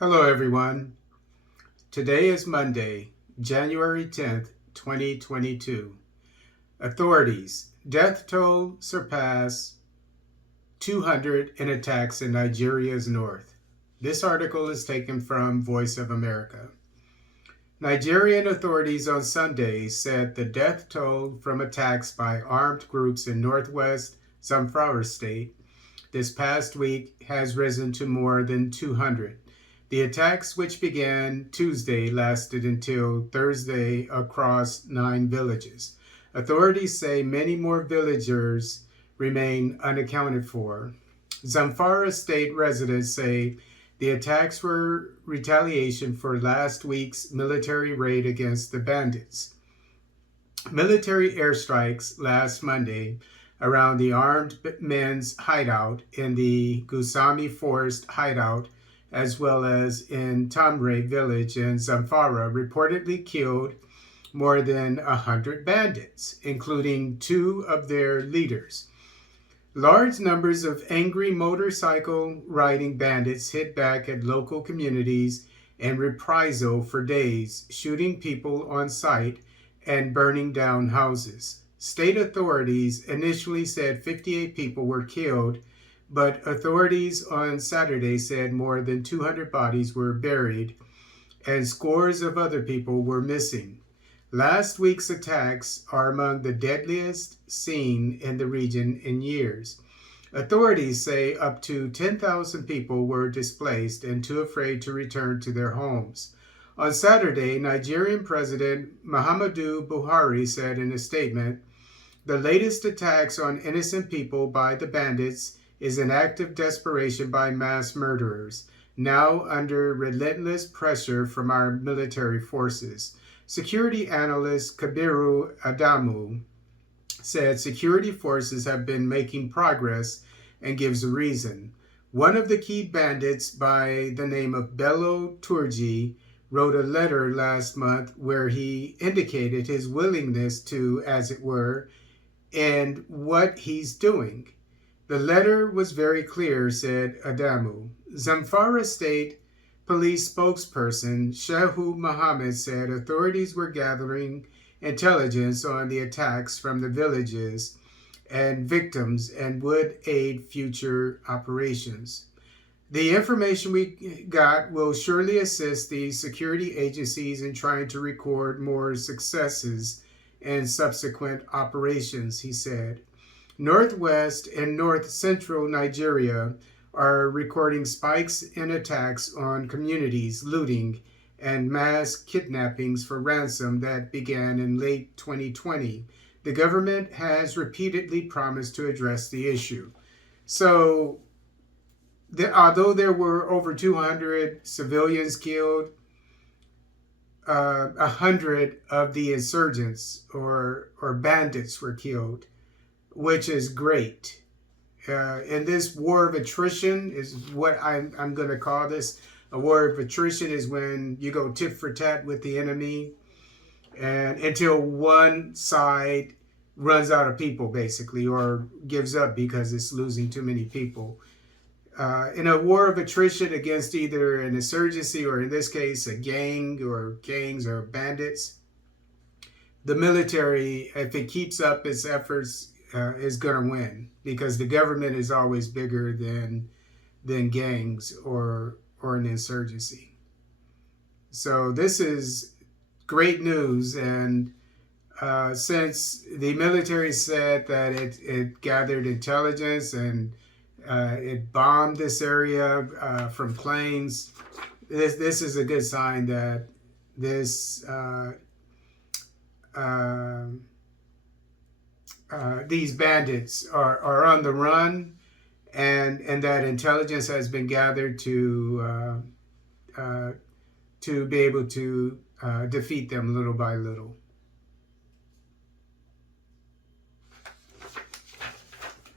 Hello, everyone. Today is Monday, January 10th, 2022. Authorities: death toll surpass 200 in attacks in Nigeria's north. This article is taken from Voice of America. Nigerian authorities on Sunday said the death toll from attacks by armed groups in northwest Zamfara state this past week has risen to more than 200. The attacks, which began Tuesday, lasted until Thursday across 9 villages. Authorities say many more villagers remain unaccounted for. Zamfara state residents say the attacks were retaliation for last week's military raid against the bandits. Military airstrikes last Monday around the armed men's hideout in the Gusami Forest hideout, as well as in Tamre village in Zamfara, reportedly killed more than 100 bandits, including 2 of their leaders. Large numbers of angry motorcycle riding bandits hit back at local communities in reprisal for days, shooting people on sight and burning down houses. State authorities initially said 58 people were killed, but authorities on Saturday said more than 200 bodies were buried and scores of other people were missing. Last week's attacks are among the deadliest seen in the region in years. Authorities say up to 10,000 people were displaced and too afraid to return to their homes. On Saturday, Nigerian President Muhammadu Buhari said in a statement, "The latest attacks on innocent people by the bandits is an act of desperation by mass murderers, now under relentless pressure from our military forces." Security analyst Kabiru Adamu said security forces have been making progress and gives a reason. One of the key bandits, by the name of Bello Turji, wrote a letter last month where he indicated his willingness to, as it were, end what he's doing. The letter was very clear, said Adamu. Zamfara State Police spokesperson Shehu Mohammed said authorities were gathering intelligence on the attacks from the villages and victims and would aid future operations. The information we got will surely assist the security agencies in trying to record more successes in subsequent operations, he said. Northwest and north central Nigeria are recording spikes in attacks on communities, looting, and mass kidnappings for ransom that began in late 2020. The government has repeatedly promised to address the issue. So, although there were over 200 civilians killed, 100 of the insurgents or bandits were killed, which is great. And this war of attrition is what I'm going to call this. A war of attrition is when you go tit for tat with the enemy, and until one side runs out of people, basically, or gives up because it's losing too many people. In a war of attrition against either an insurgency or, in this case, a gang or gangs or bandits, the military, if it keeps up its efforts, is going to win, because the government is always bigger than gangs or an insurgency. So this is great news, and since the military said that it gathered intelligence and it bombed this area from planes, this is a good sign that this these bandits are on the run, and that intelligence has been gathered to be able to defeat them little by little.